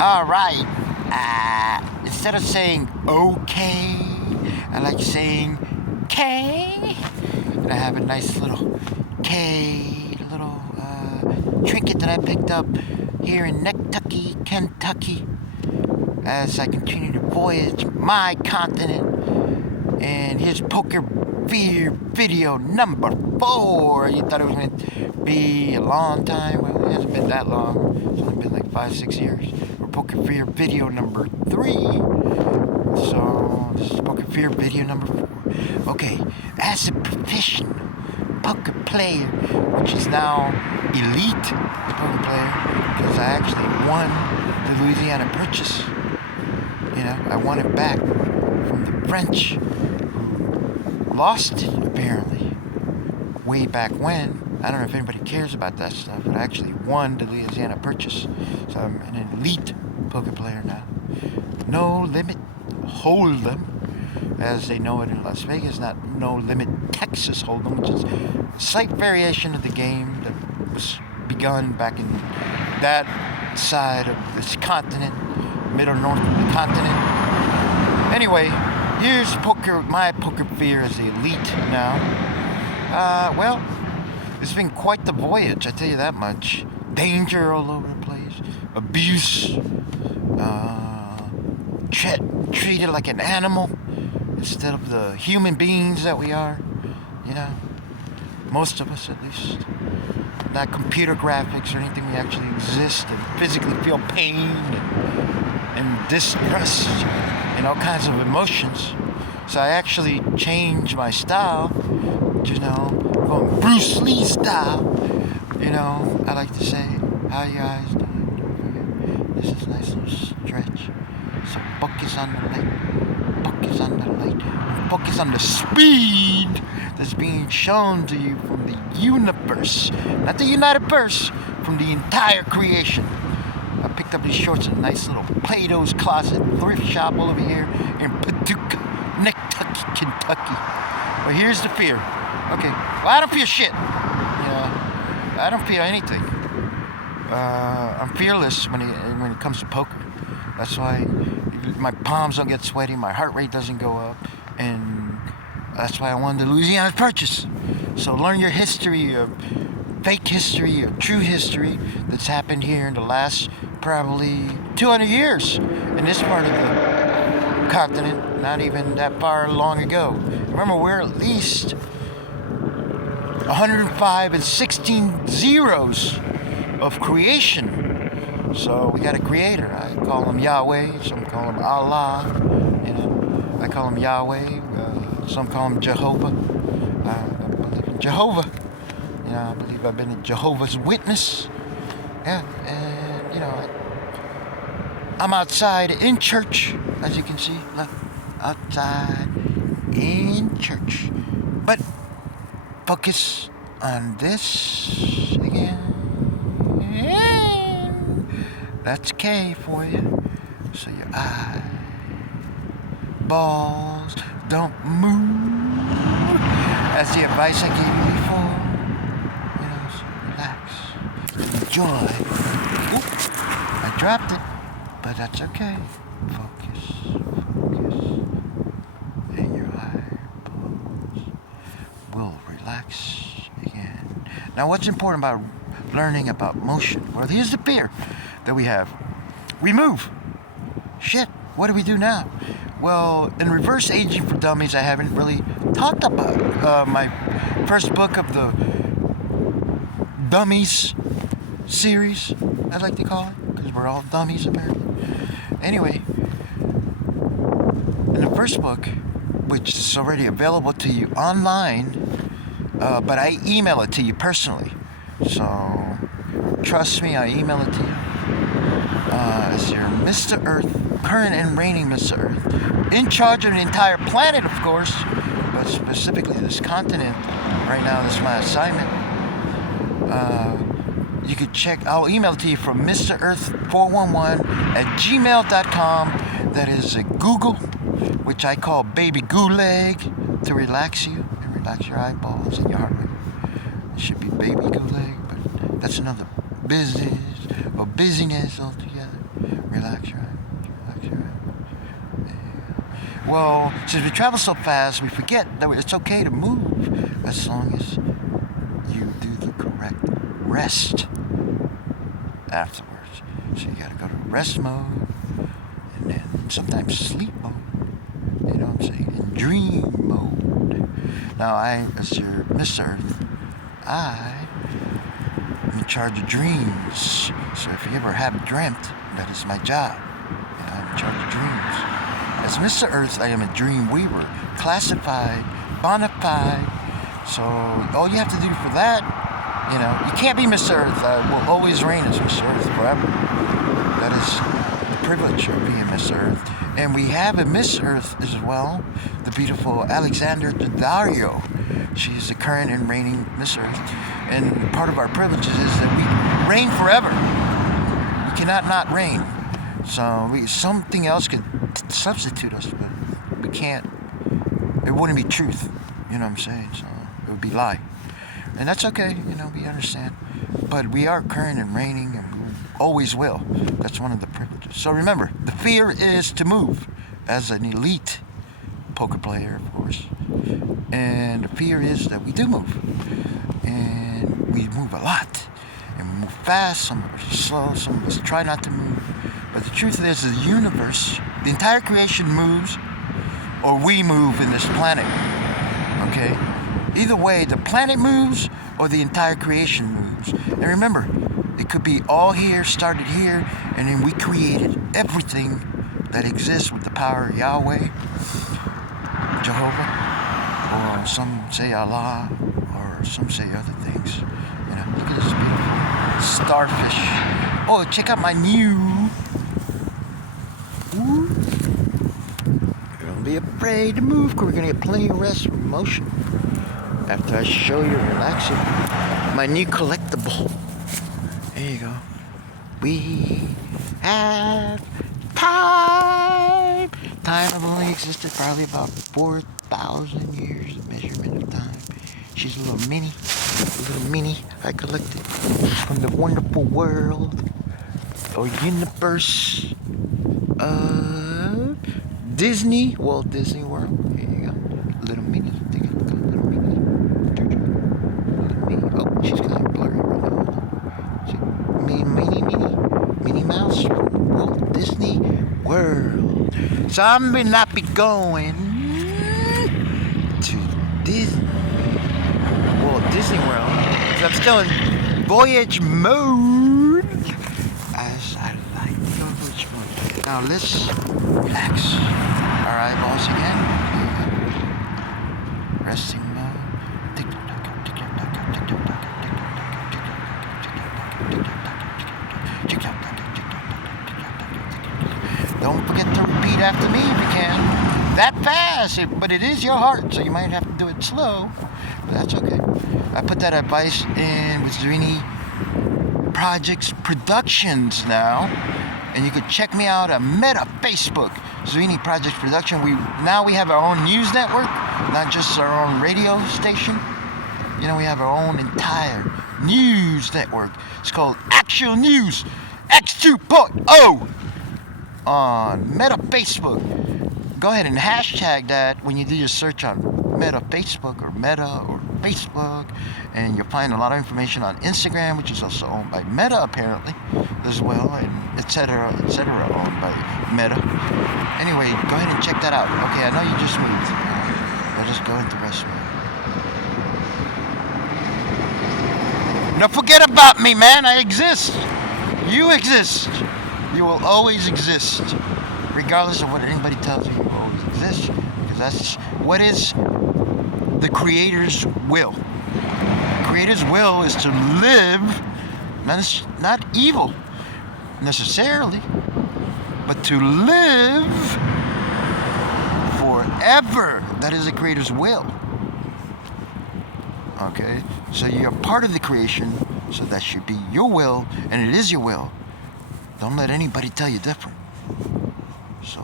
All right. Instead of saying okay, I like saying K. And I have a nice little K, little trinket that I picked up here in Kentucky, Kentucky, as I continue to voyage my continent. And here's Poker Fear video number 4. You thought it was going to be a long time? Well, it hasn't been that long. It's only been like 5-6 years. Or Poker Fear video number 3. So this is Poker Fear video number 4. Okay, as a professional poker player, which is now elite poker player, because I actually won the Louisiana Purchase. You know, I won it back from the French, who lost it apparently way back when. I don't know if anybody cares about that stuff, but I actually won the Louisiana Purchase. So I'm an elite poker player now. No limit hold'em, as they know it in Las Vegas, not no limit Texas hold'em, which is a slight variation of the game that was begun back in that side of this continent, middle north of the continent. Anyway, here's my Poker Fear as the elite now. Well, it's been quite the voyage, I tell you that much. Danger all over the place, abuse, treated like an animal instead of the human beings that we are, you know, most of us at least. Not computer graphics or anything, we actually exist and physically feel pain and distrust and all kinds of emotions. So I actually changed my style, you know, going Bruce Lee style. You know, I like to say, how you guys doing? This is a nice little stretch. So focus on the light, focus on the light, focus on the speed that's being shown to you from the universe, not the United Verse, from the entire creation. I picked up these shorts in a nice little Plato's Closet thrift shop all over here in Paducah, Kentucky. But here's the fear. Okay, well, I don't fear shit. I don't fear anything. I'm fearless when it comes to poker. That's why my palms don't get sweaty, my heart rate doesn't go up, and that's why I won the Louisiana Purchase. So learn your history of fake history or true history that's happened here in the last probably 200 years in this part of the continent, not even that far long ago. Remember, we're at least 105 and 16 zeros of creation. So we got a creator. I call him Yahweh, some call him Allah, you know. I call him Yahweh, some call him Jehovah. I believe in Jehovah. You know, I believe I've been a Jehovah's Witness. Yeah, and you know, I'm outside in church, as you can see. Look, outside in church. But focus on this again. That's K for you. So your eyeballs don't move. That's the advice I gave you before. You know, so relax. Enjoy. Oop, I dropped it, but that's okay. Focus. And your eyeballs will relax again. Now, what's important about learning about motion? Well, here's the fear that we have. We move. Shit, what do we do now? Well, in Reverse Aging for Dummies, I haven't really talked about my first book of the Dummies series, I like to call it, because we're all dummies apparently. Anyway, in the first book, which is already available to you online, but I email it to you personally. So, trust me, I email it to you. As your Mr. Earth, current and reigning Mr. Earth, in charge of the entire planet, of course, but specifically this continent. Right now, this is my assignment. You could check, I'll email it to you from mrearth411@gmail.com. That is a Google, which I call Baby Gulag, to relax you and relax your eyeballs and your heart rate. It should be Baby Gulag, but that's another business or busyness altogether. Relax your eyes. Relax your eyes. Well, since we travel so fast, we forget that it's okay to move as long as you do the correct rest afterwards. So you gotta go to rest mode, and then sometimes sleep mode. You know what I'm saying? And dream mode. Now, as your Mr. Earth, I am in charge of dreams. So if you ever have dreamt, that is my job. I'm in charge of dreams. As Mr. Earth, I am a dream weaver, classified, bona fide. So all you have to do for that, you can't be Mr. Earth. Will always reign as Mr. Earth forever. That is the privilege of being Mr. Earth. And we have a Miss Earth as well, the beautiful Alexander Daddario. She's the current and reigning Miss Earth. And part of our privileges is that we reign forever. We cannot not reign. So something else could substitute us, but we can't. It wouldn't be truth. You know what I'm saying? So it would be lie. And that's okay, we understand. But we are current and reigning, and we always will. That's one of the privileges. So remember, the fear is to move as an elite poker player, of course. And the fear is that we do move. And we move a lot. And we move fast, some of us are slow, some of us try not to move. But the truth is, the universe, the entire creation moves, or we move in this planet. Okay? Either way, the planet moves, or the entire creation moves. And remember, it could be all here, started here, and then we created everything that exists with the power of Yahweh, Jehovah, or some say Allah, or some say other things. Look at this beautiful starfish. Oh, check out my new. Ooh. Don't be afraid to move, because we're going to get plenty of rest from motion. After I show you relaxing, my new collectible. There you go. We have time. Time have only existed probably about 4,000 years of measurement of time. She's a little mini I collected from the wonderful world or universe of Disney, Walt Disney World. Here you go. Little mini. Take a look at little mini. Oh, she's kind of blurry right now. Minnie Mouse from Walt Disney World. So I may not be going to Walt Disney World, because I'm still in voyage mode. As I like voyage mode. Now let's relax. Our eyeballs again. Resting mode. Don't forget to repeat after me if you can. That fast, but it is your heart, so you might have to do it slow. But that's okay. I put that advice in with Zueenie Projectsproductions now. And you can check me out on Meta Facebook, Zueenie Projects Production. We have our own news network, not just our own radio station. We have our own entire news network. It's called Actual News X 2.0 on Meta Facebook. Go ahead and hashtag that when you do your search on Meta Facebook or Meta or Facebook, and you'll find a lot of information on Instagram, which is also owned by Meta apparently as well, and etc. owned by Meta. Anyway, go ahead and check that out. Okay, I know you just moved. I'll just go into rest mode. Don't forget about me, man. I exist. You exist. You will always exist. Regardless of what anybody tells you, you will always exist. Because that's what is the Creator's will. The Creator's will is to live, not evil necessarily, but to live forever. That is the Creator's will. Okay? So you're part of the creation, so that should be your will, and it is your will. Don't let anybody tell you different. So,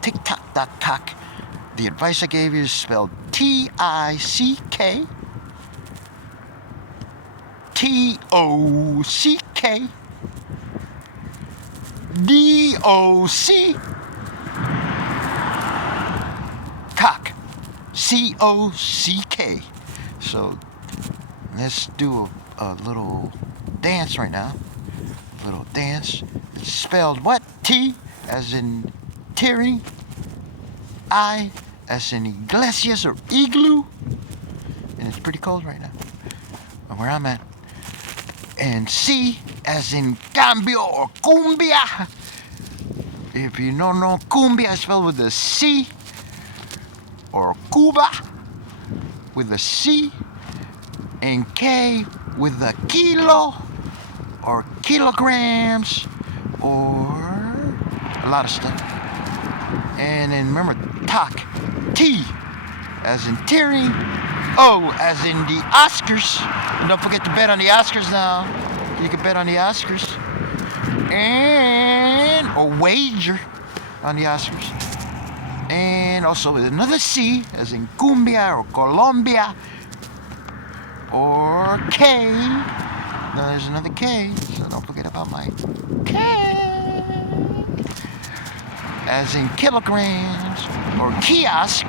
tick-tock. The advice I gave you is spelled TICK TOCK D-O-C. Cock. C-O-C-K. So let's do a little dance right now. A little dance. It's spelled what? T as in Terry. I as in Iglesias or igloo. And it's pretty cold right now where I'm at. And C as in cambio or cumbia. If you don't know, cumbia is spelled with a C. Or Cuba with a C. And K with a kilo or kilograms or a lot of stuff. And then remember, talk. T as in Terry. O as in the Oscars. And don't forget to bet on the Oscars now. You can bet on the Oscars. And or wager on the Oscars. And also with another C as in cumbia or Colombia. Or K. Now there's another K, so don't forget about my K. As in kilograms, or kiosk,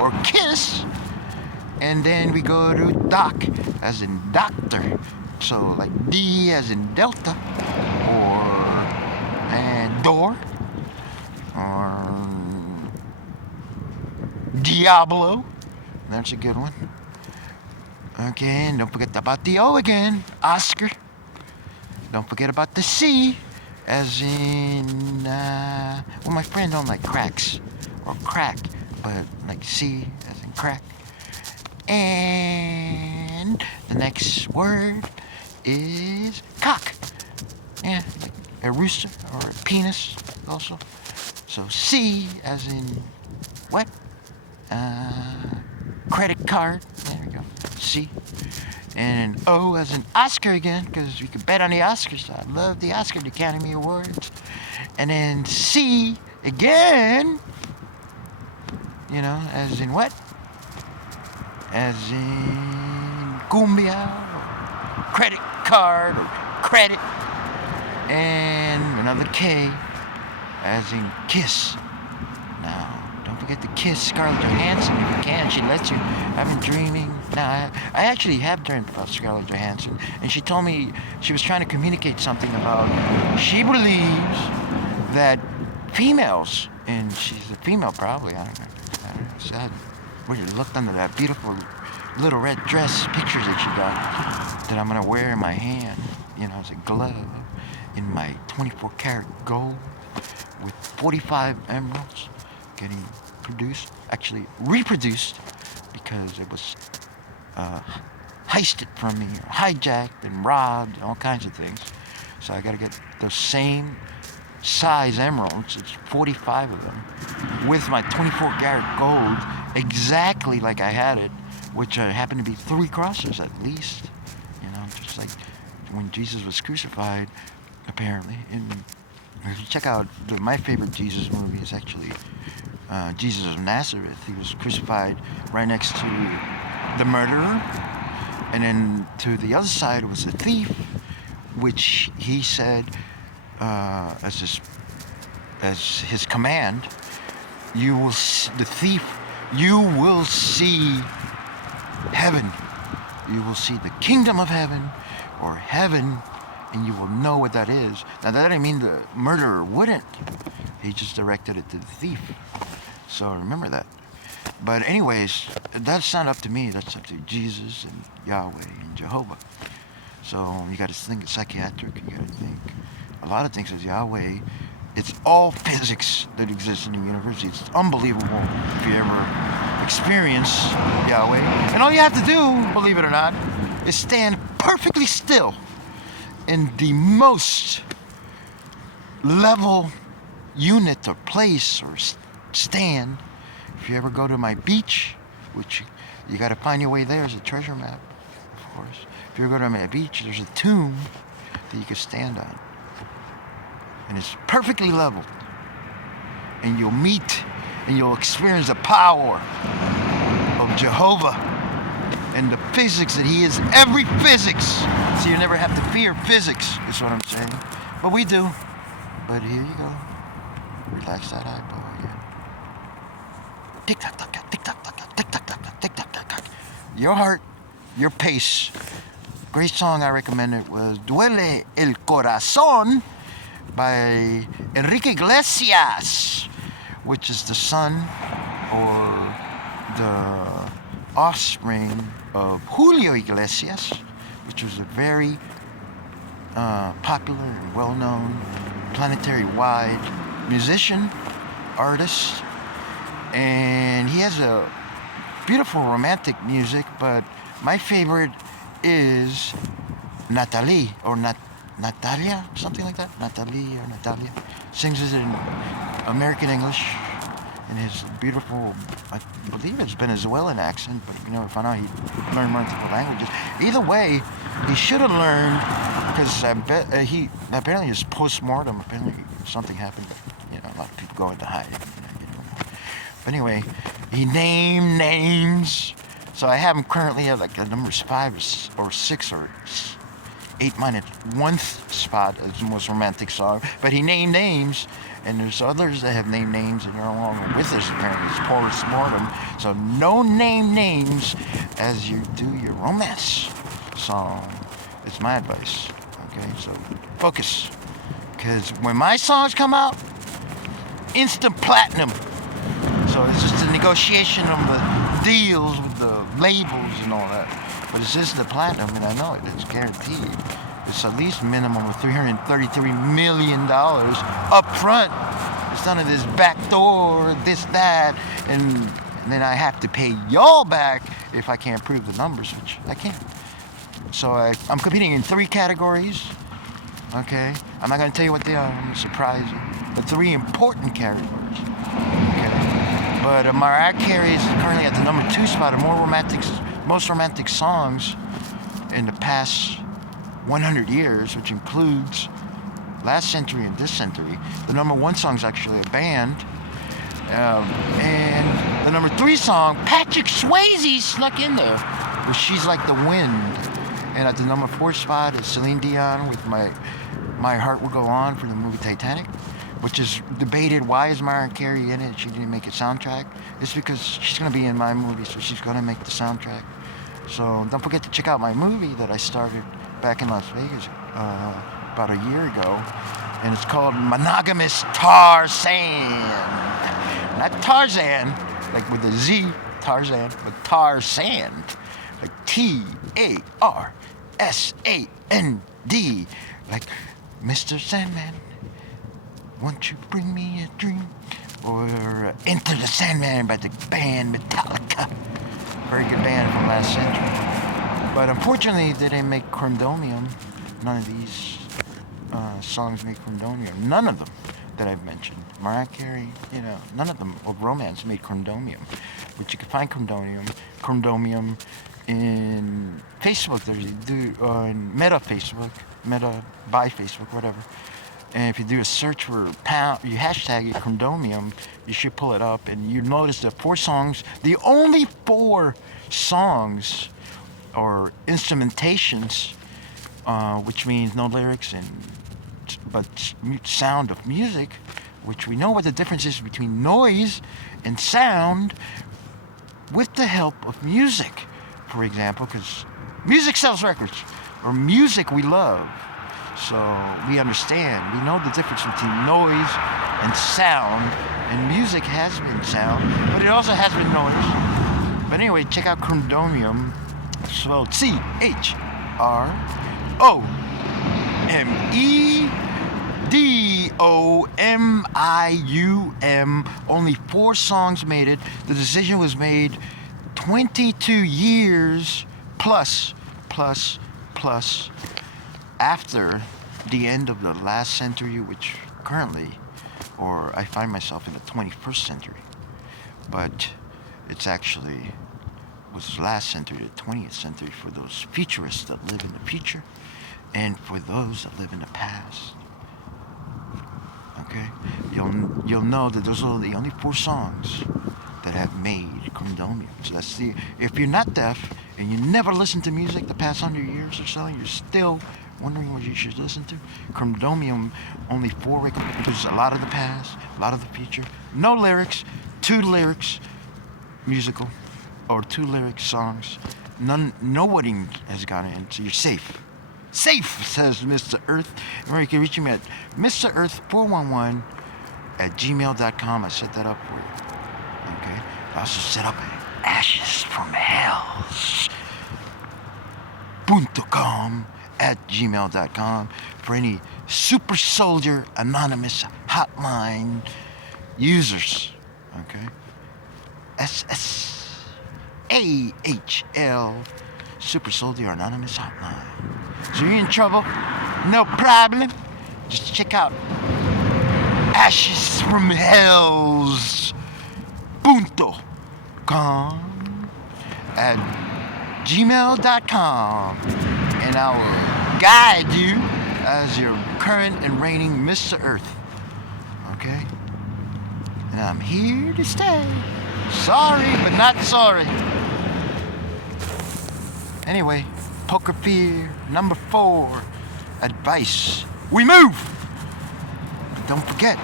or kiss. And then we go to doc, as in doctor. So like D as in Delta, or and door, or Diablo. That's a good one. Okay, and don't forget about the O again, Oscar. Don't forget about the C, as in, well, my friend don't like cracks, or crack, but like C, as in crack. And the next word is cock. Yeah, like a rooster, or a penis, also. So C, as in, what? Credit card, there we go. C. And O as in Oscar again, because you can bet on the Oscars. I love the Oscar, the Academy Awards. And then C again, you know, as in what? As in cumbia, or credit card, or credit. And another K, as in kiss. Now, don't forget to kiss Scarlett Johansson if you can. She lets you. I've been dreaming. Now, I actually have dreamed about Scarlett Johansson. And she told me she was trying to communicate something about she believes that females, and she's a female probably, I don't know. Sad. Really looked under that beautiful little red dress pictures that she got that I'm going to wear in my hand, you know, as a glove in my 24 karat gold with 45 emeralds getting produced, actually reproduced, because it was heisted from me, or hijacked and robbed, and all kinds of things. So I got to get those same size emeralds, it's 45 of them, with my 24 karat gold, exactly like I had it, which happened to be 3 crosses at least, you know, just like when Jesus was crucified, apparently. And if you check out my favorite Jesus movie is actually Jesus of Nazareth. He was crucified right next to the murderer, and then to the other side was the thief, which he said as his command, the thief, you will see heaven, you will see the kingdom of heaven, or heaven, and you will know what that is. Now that didn't mean the murderer wouldn't. He just directed it to the thief. So remember that. But anyways, that's not up to me. That's up to Jesus and Yahweh and Jehovah. So you got to think psychiatric. You got to think a lot of things as Yahweh. It's all physics that exists in the universe. It's unbelievable if you ever experience Yahweh. And all you have to do, believe it or not, is stand perfectly still in the most level unit or place or stand. If you ever go to my beach, which you got to find your way there, there's a treasure map, of course. If you ever go to my beach, there's a tomb that you can stand on. And it's perfectly level. And you'll meet and you'll experience the power of Jehovah and the physics that he is every physics. So you never have to fear physics, is what I'm saying. But we do. But here you go. Relax that eyeball. Yeah. Tick tock tock tock, tick tock tock tock, tick tock tock tock, tick tock tock tock. Your heart, your pace. Great song I recommended was Duele el Corazón by Enrique Iglesias, which is the son or the offspring of Julio Iglesias, which was a very popular and well-known planetary-wide musician, artist, and he has a beautiful romantic music, but my favorite is Natalie or Natalia, something like that. Natalie or Natalia sings it in American English in his beautiful, I believe it's Venezuelan accent, but you know, if I know he learned multiple languages. Either way, he should have learned, because I bet he apparently his post-mortem, apparently something happened, but you know, a lot of people go into hiding. But anyway, he named names. So I have him currently at like the numbers 5 or 6 or 8 minus 1 spot as the most romantic song. But he named names, and there's others that have named names and are along with us apparently. It's post-mortem. So no name names as you do your romance song. It's my advice. Okay, so focus. Because when my songs come out, instant platinum. So it's just a negotiation of the deals with the labels and all that. But it's just the platinum, and I know it. It's guaranteed. It's at least minimum of $333 million up front. It's none of this backdoor, this, that, and then I have to pay y'all back if I can't prove the numbers, which I can't. So I'm competing in 3 categories. Okay? I'm not going to tell you what they are. I'm going to surprise you. The 3 important categories. But Mariah Carey is currently at the number 2 spot of most romantic songs in the past 100 years, which includes last century and this century. The number 1 song is actually a band. And the number 3 song, Patrick Swayze snuck in there, where She's Like the Wind. And at the number 4 spot is Celine Dion with My Heart Will Go On for the movie Titanic, which is debated. Why is Mariah Carey in it? She didn't make a soundtrack. It's because she's going to be in my movie, so she's going to make the soundtrack. So don't forget to check out my movie that I started back in Las Vegas about a year ago. And it's called Monogamous Tarzan. Not Tarzan, like with a Z, Tarzan, but Tarzan. Like Tarsand. Like Mr. Sandman. Won't you bring me a drink? Or Enter the Sandman by the band Metallica. Very good band from last century. But unfortunately, they didn't make Chrondomium. None of these songs make Chrondomium. None of them that I've mentioned. Mariah Carey, you know, none of them of romance made Chrondomium. But you can find Chrondomium in Facebook. There's in Meta Facebook, Meta by Facebook, whatever. And if you do a search for you hashtag it Chrondomium, you should pull it up, and you notice the 4 songs, the only 4 songs or instrumentations, which means no lyrics but sound of music, which we know what the difference is between noise and sound, with the help of music, for example, because music sells records, or music we love. So we understand, we know the difference between noise and sound, and music has been sound, but it also has been noise. But anyway, check out Chrondomium, spelled CHROMEDOMIUM. Only 4 songs made it. The decision was made 22 years plus after the end of the last century, which currently, or I find myself in the 21st century, but it's actually was last century, the 20th century, for those futurists that live in the future and for those that live in the past. Okay? You'll know that those are the only 4 songs that have made Chrondomium. So if you're not deaf and you never listened to music the past 100 years or so, you're still Wondering what you should listen to? Chromodomium, only 4 records. There's a lot of the past, a lot of the future. No lyrics, 2 lyrics, musical, or 2 lyrics songs. Nobody has gotten in, so you're safe. Safe, says Mr. Earth. Or you can reach him at mrearth411@gmail.com. I set that up for you. Okay? I also set up Ashes from Hell.com at gmail.com for any Super Soldier Anonymous hotline users. Okay? SSAHL Super Soldier Anonymous hotline. So you're in trouble? No problem. Just check out Ashes from Hell's.com at gmail.com, and I will guide you as your current and reigning Mr. Earth. Okay? And I'm here to stay. Sorry, but not sorry. Anyway, Poker Fear number 4. Advice. We move! But don't forget,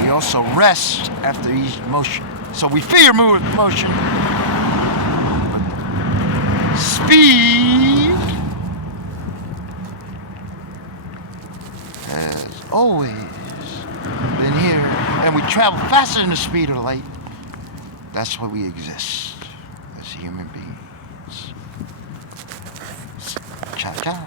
we also rest after each motion. So we fear motion. Speed, as always, been here, and we travel faster than the speed of light. That's why we exist as human beings. Ciao, ciao.